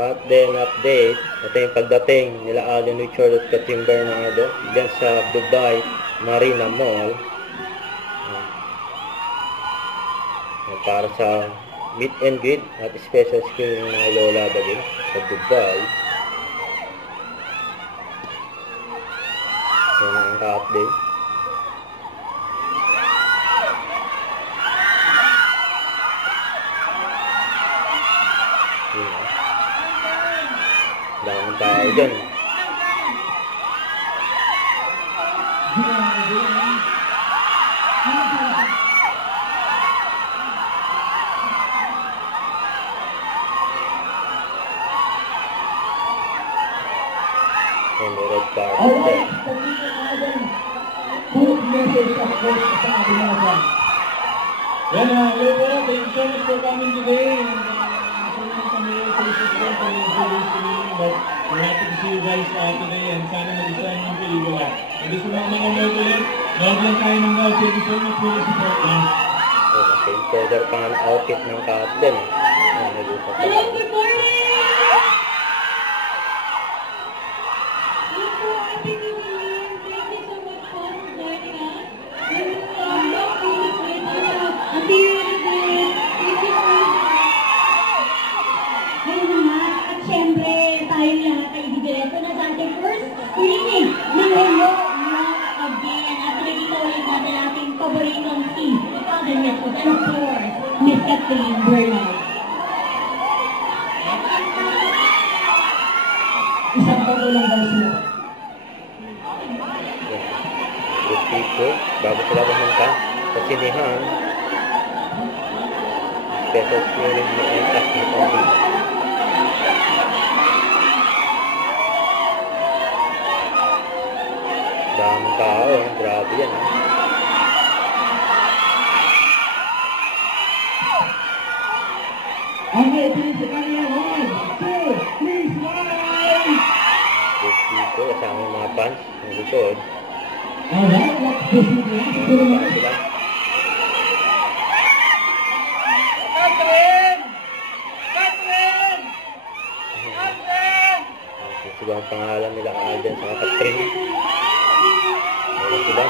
Cut then update. Ito yung pagdating nila Alden Richard at Katrin Bernardo dyan sa Dubai Marina Mall. Para sa meet and greet at special screening ng Lola Bagay sa Dubai. Yan ang ka-update. Daming tao dyan. And the red carpet there. Well, hello po. Thank you so much for coming today. But we're happy to see you guys today and sana mag-isaan yung pelikula. And gusto mga note ulit, note lang tayo ng note. Thank you so much for the support lang. Okay, further pa ang outfit ng Kapden. Hello, good morning! Siyempre, tayo lahat ay didiretso na sa ating first screening ng Hello, Love Again. At pinagkita ulit natin ating paboritong si Alden Richard and of course, Miss Katrin Bernardo. Isang patulang daw sila. Good people, bago sila pumunta sa sinihan, special screening ng Entas na Toby. Daming tao, grabe yan. Okay, please, kanya 1, 2, please, smile! Good people, kasama yung mga fans ng likod. Alright, let's proceed now. Sila. Katrin! Katrin! Katrin! Sila ang pangalan nila Alden sa Katrin. Ano sila?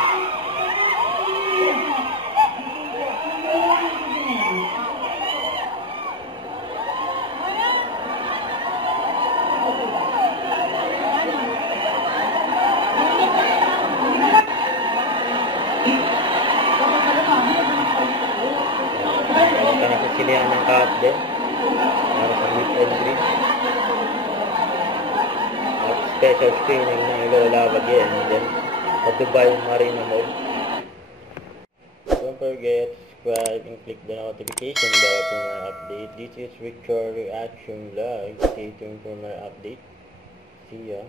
Punta na sa silihan ng Kapden para sa meet and greet at special screening ng Lola Bagay dyan sa Dubai Marina Mall. Don't forget to subscribe and click the notification bell for more update. This is Victor Reaction Vlog. Stay tuned for more update. See ya.